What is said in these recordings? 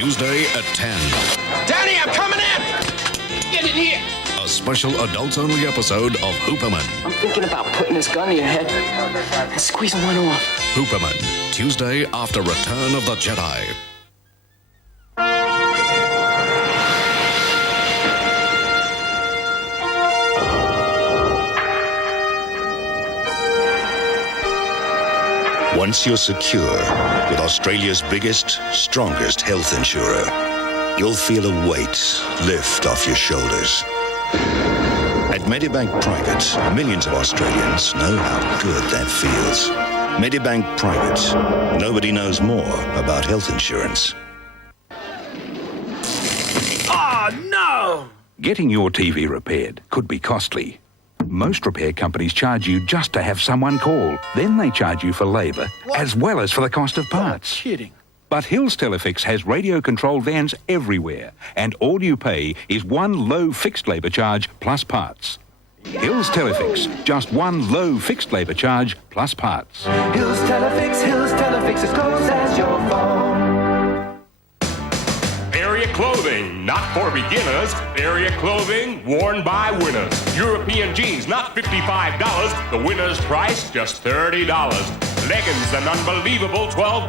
Tuesday at 10. Danny, I'm coming in! Get in here! A special adults-only episode of Hooperman. I'm thinking about putting this gun to your head and squeezing one off. Hooperman, Tuesday after Return of the Jedi. Once you're secure with Australia's biggest, strongest health insurer, you'll feel a weight lift off your shoulders. At Medibank Private, millions of Australians know how good that feels. Medibank Private. Nobody knows more about health insurance. Oh, no! Getting your TV repaired could be costly. Most repair companies charge you just to have someone call. Then they charge you for labour, as well as for the cost of parts. You're kidding. But Hills Telefix has radio-controlled vans everywhere, and all you pay is one low fixed labour charge plus parts. Hills Telefix, just one low fixed labour charge plus parts. Hills Telefix, as close as your phone. Area clothing, not for beginners. Area clothing worn by winners. European jeans, not $55. The winner's price, just $30. Leggings, an unbelievable $12.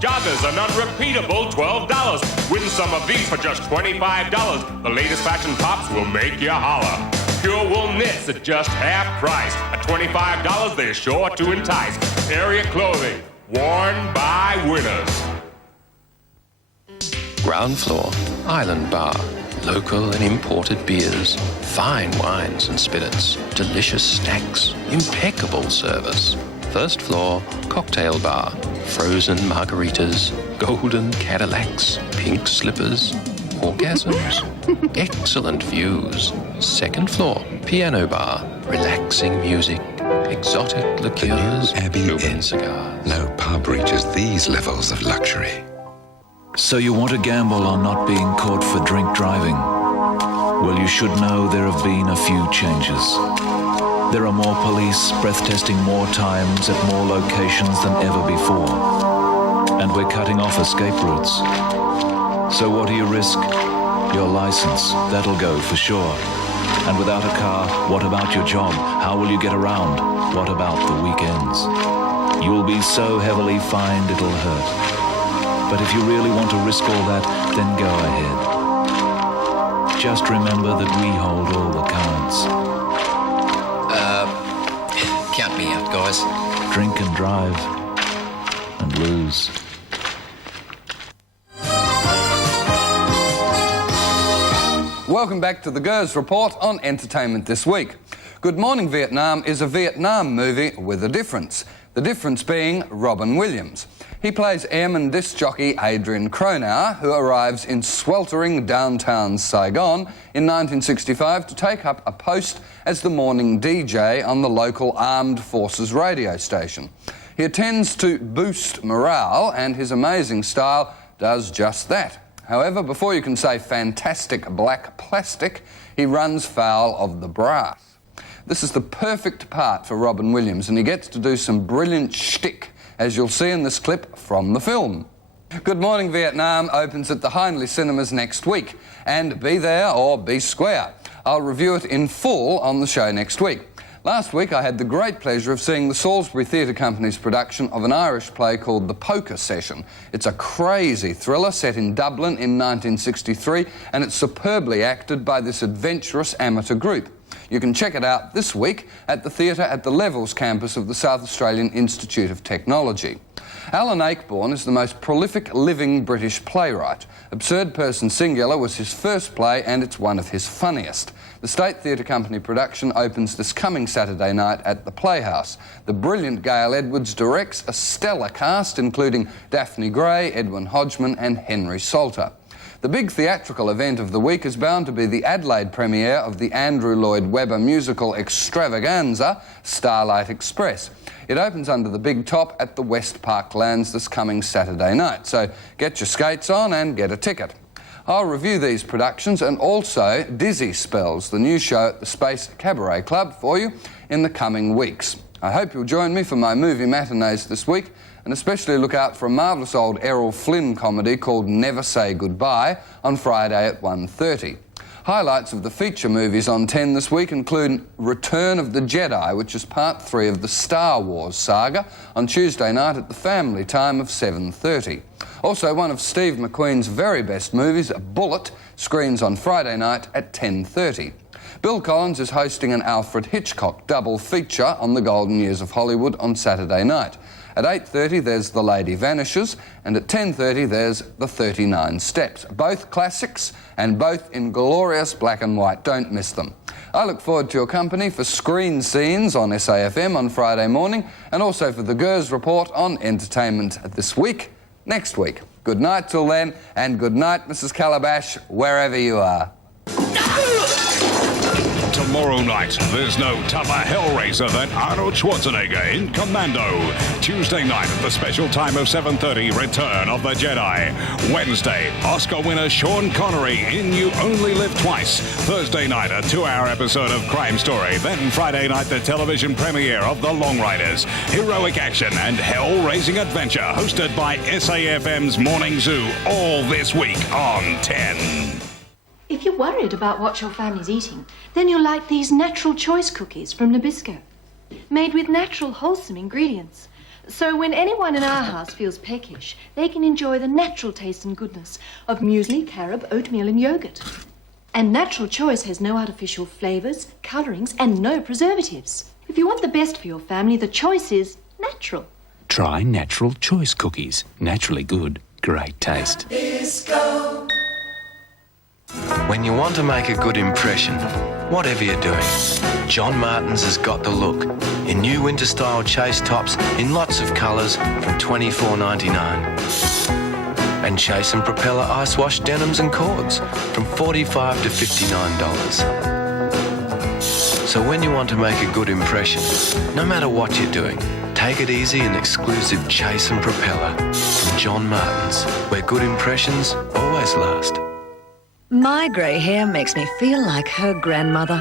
Joggers, an unrepeatable $12. Win some of these for just $25. The latest fashion tops will make you holler. Pure wool knits at just half price. At $25, they're sure to entice. Area clothing, worn by winners. Ground floor, Island Bar. Local and imported beers, fine wines and spirits, delicious snacks, impeccable service. First floor, cocktail bar, frozen margaritas, golden Cadillacs, pink slippers, orgasms, excellent views. Second floor, piano bar, relaxing music, exotic liqueurs, Cuban cigars. No pub reaches these levels of luxury. So you want to gamble on not being caught for drink driving? Well, you should know there have been a few changes. There are more police breath testing more times at more locations than ever before. And we're cutting off escape routes. So what do you risk? Your license, that'll go for sure. And without a car, what about your job? How will you get around? What about the weekends? You'll be so heavily fined it'll hurt. But if you really want to risk all that, then go ahead. Just remember that we hold all the cards. Count me out, guys. Drink and drive. And lose. Welcome back to the Gers Report on Entertainment This Week. Good Morning Vietnam is a Vietnam movie with a difference. The difference being Robin Williams. He plays airman disc jockey Adrian Cronauer, who arrives in sweltering downtown Saigon in 1965 to take up a post as the morning DJ on the local armed forces radio station. He attends to boost morale, and his amazing style does just that. However, before you can say fantastic black plastic, he runs foul of the brass. This is the perfect part for Robin Williams, and he gets to do some brilliant shtick, as you'll see in this clip from the film. Good Morning Vietnam opens at the Hindley Cinemas next week, and be there or be square. I'll review it in full on the show next week. Last week I had the great pleasure of seeing the Salisbury Theatre Company's production of an Irish play called The Poker Session. It's a crazy thriller set in Dublin in 1963, and it's superbly acted by this adventurous amateur group. You can check it out this week at the theatre at the Levels campus of the South Australian Institute of Technology. Alan Ayckbourn is the most prolific living British playwright. Absurd Person Singular was his first play, and it's one of his funniest. The State Theatre Company production opens this coming Saturday night at the Playhouse. The brilliant Gail Edwards directs a stellar cast, including Daphne Gray, Edwin Hodgman and Henry Salter. The big theatrical event of the week is bound to be the Adelaide premiere of the Andrew Lloyd Webber musical extravaganza, Starlight Express. It opens under the big top at the West Parklands this coming Saturday night, so get your skates on and get a ticket. I'll review these productions and also Dizzy Spells, the new show at the Space Cabaret Club, for you in the coming weeks. I hope you'll join me for my movie matinees this week, and especially look out for a marvellous old Errol Flynn comedy called Never Say Goodbye on Friday at 1:30. Highlights of the feature movies on 10 this week include Return of the Jedi, which is part 3 of the Star Wars saga, on Tuesday night at the family time of 7:30. Also, one of Steve McQueen's very best movies, Bullet, screens on Friday night at 10:30. Bill Collins is hosting an Alfred Hitchcock double feature on the golden years of Hollywood on Saturday night. At 8:30 there's The Lady Vanishes, and at 10:30 there's The 39 Steps. Both classics and both in glorious black and white. Don't miss them. I look forward to your company for Screen Scenes on SAFM on Friday morning, and also for the Gers Report on Entertainment this week, next week. Good night till then, and good night, Mrs. Calabash, wherever you are. Tomorrow night, there's no tougher hellraiser than Arnold Schwarzenegger in Commando. Tuesday night at the special time of 7:30, Return of the Jedi. Wednesday, Oscar winner Sean Connery in You Only Live Twice. Thursday night, a 2-hour episode of Crime Story. Then Friday night, the television premiere of The Long Riders. Heroic action and hell-raising adventure, hosted by SAFM's Morning Zoo. All this week on 10. If you're worried about what your family's eating, then you'll like these natural choice cookies from Nabisco. Made with natural, wholesome ingredients. So when anyone in our house feels peckish, they can enjoy the natural taste and goodness of muesli, carob, oatmeal and yogurt. And natural choice has no artificial flavors, colorings and no preservatives. If you want the best for your family, the choice is natural. Try natural choice cookies. Naturally good, great taste. Nabisco. When you want to make a good impression, whatever you're doing, John Martin's has got the look. In new winter-style chase tops in lots of colours from $24.99. And chase and propeller ice-wash denims and cords from $45 to $59. So when you want to make a good impression, no matter what you're doing, take it easy in exclusive chase and propeller from John Martin's, where good impressions always last. My grey hair makes me feel like her grandmother.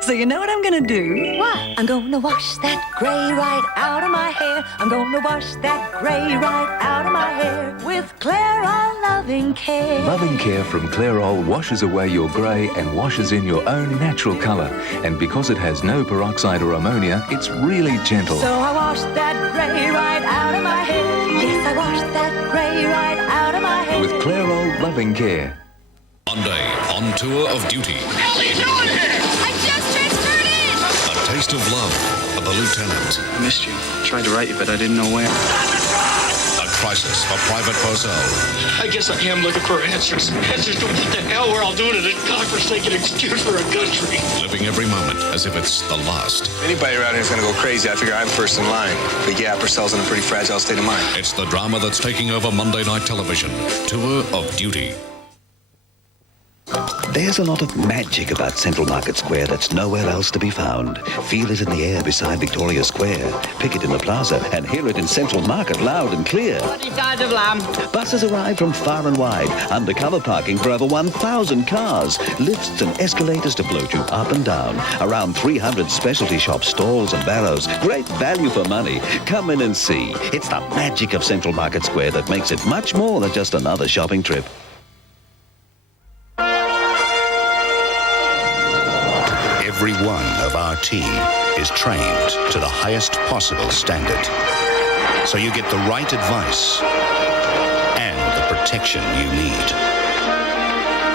So you know what I'm gonna do? What? I'm gonna wash that grey right out of my hair. I'm gonna wash that grey right out of my hair with Clairol Loving Care. Loving Care from Clairol washes away your grey and washes in your own natural colour. And because it has no peroxide or ammonia, it's really gentle. So I wash that grey right out of my hair. Yes, I wash that grey right out of my hair. With Clairol Loving Care. Monday, on tour of duty. Hell are you doing here? I just transferred in. A taste of love of the lieutenant. I missed you. Tried to write you, but I didn't know where. A crisis for Private Purcell. I guess I am looking for answers. Answers to what the hell we're all doing in this godforsaken excuse for a country. Living every moment as if it's the last. Anybody around here is going to go crazy. I figure I'm first in line. But yeah, Purcell's in a pretty fragile state of mind. It's the drama that's taking over Monday night television. Tour of duty. There's a lot of magic about Central Market Square that's nowhere else to be found. Feel it in the air beside Victoria Square. Pick it in the plaza and hear it in Central Market loud and clear. 40 sides of lamb. Buses arrive from far and wide. Undercover parking for over 1,000 cars. Lifts and escalators to float you up and down. Around 300 specialty shops, stalls and barrows. Great value for money. Come in and see. It's the magic of Central Market Square that makes it much more than just another shopping trip. Every one of our team is trained to the highest possible standard. So you get the right advice and the protection you need.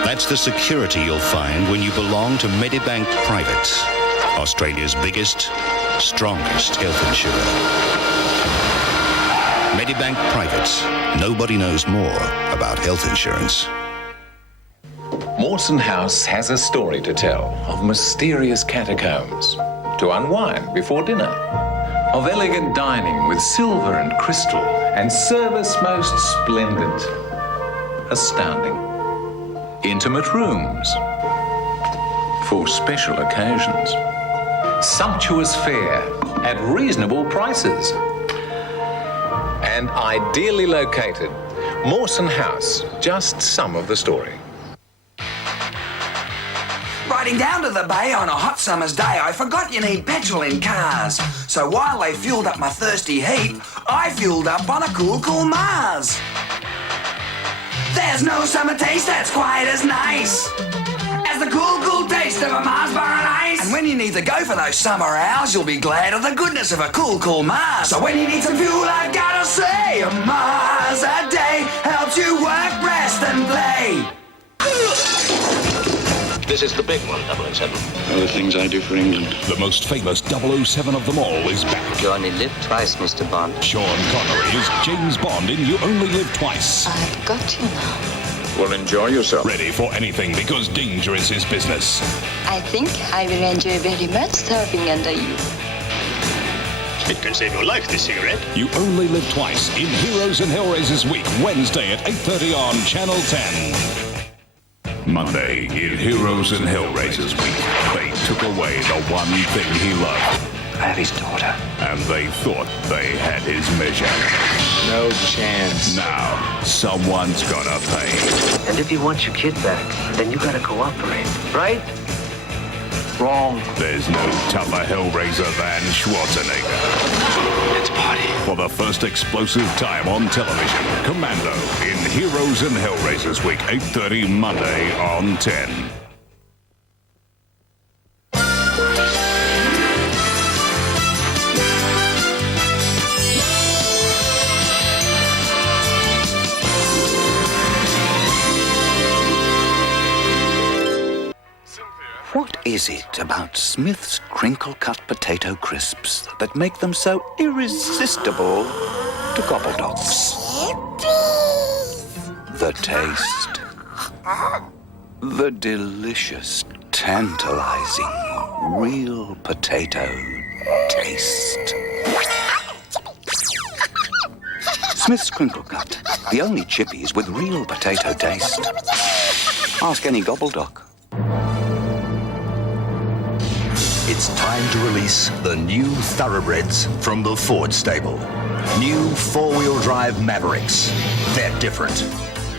That's the security you'll find when you belong to Medibank Private, Australia's biggest, strongest health insurer. Medibank Private. Nobody knows more about health insurance. Mawson House has a story to tell of mysterious catacombs, to unwind before dinner, of elegant dining with silver and crystal, and service most splendid, astounding, intimate rooms for special occasions, sumptuous fare at reasonable prices, and ideally located. Mawson House, just some of the story. Riding down to the bay on a hot summer's day, I forgot you need petrol in cars. So while they fueled up my thirsty heat, I fueled up on a cool, cool Mars. There's no summer taste that's quite as nice as the cool, cool taste of a Mars bar on ice. And when you need to go for those summer hours, you'll be glad of the goodness of a cool, cool Mars. So when you need some fuel, I gotta say, a Mars a day helps you work, rest, and play. This is the big one, 007. All the things I do for England. The most famous 007 of them all is back. You only live twice, Mr. Bond. Sean Connery is James Bond in You Only Live Twice. I've got you now. Well, enjoy yourself. Ready for anything because danger is his business. I think I will enjoy very much serving under you. It can save your life, this cigarette. You Only Live Twice in Heroes and Hellraisers Week, Wednesday at 8:30 on Channel 10. Monday in Heroes and Hellraisers Week, they took away the one thing he loved. I have his daughter. And they thought they had his measure. No chance. Now, someone's gonna pay. And if you want your kid back, then you gotta cooperate, right? Wrong. There's no tougher Hellraiser than Schwarzenegger. Let's party. For the first explosive time on television, Commando in Heroes and Hellraisers Week, 8:30 Monday on 10. What is it about Smith's crinkle-cut potato crisps that make them so irresistible to gobbledocks? The taste. The delicious, tantalizing, real potato taste. Smith's Crinkle Cut, the only chippies with real potato taste. Ask any gobbledoc. It's time to release the new thoroughbreds from the Ford stable. New four-wheel drive Mavericks. They're different.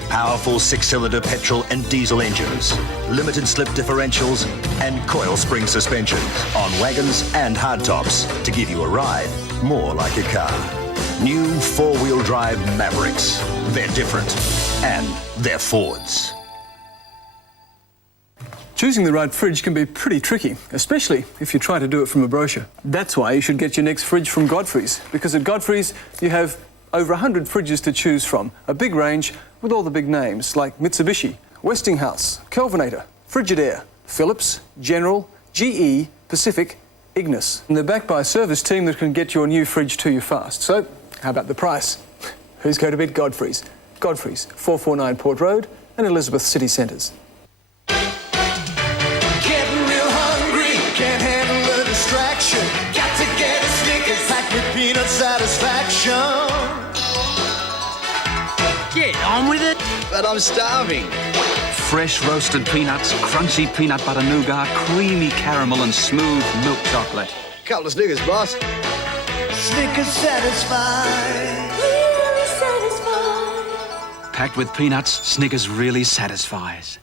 Powerful six-cylinder petrol and diesel engines, limited slip differentials, and coil spring suspensions on wagons and hardtops to give you a ride more like a car. New four-wheel drive Mavericks. They're different, and they're Fords. Choosing the right fridge can be pretty tricky, especially if you try to do it from a brochure. That's why you should get your next fridge from Godfrey's, because at Godfrey's you have over 100 fridges to choose from, a big range with all the big names like Mitsubishi, Westinghouse, Kelvinator, Frigidaire, Philips, General, GE, Pacific, Ignis. And they're backed by a service team that can get your new fridge to you fast. So, how about the price? Who's going to beat Godfrey's? Godfrey's, 449 Port Road and Elizabeth City Centres. Getting real hungry, can't handle the distraction. Got to get a Snickers packed with peanut satisfaction. Get on with it. But I'm starving. Fresh roasted peanuts, crunchy peanut butter nougat, creamy caramel and smooth milk chocolate. Couple of Snickers, boss. Snickers satisfied. Really satisfied. Packed with peanuts, Snickers really satisfies.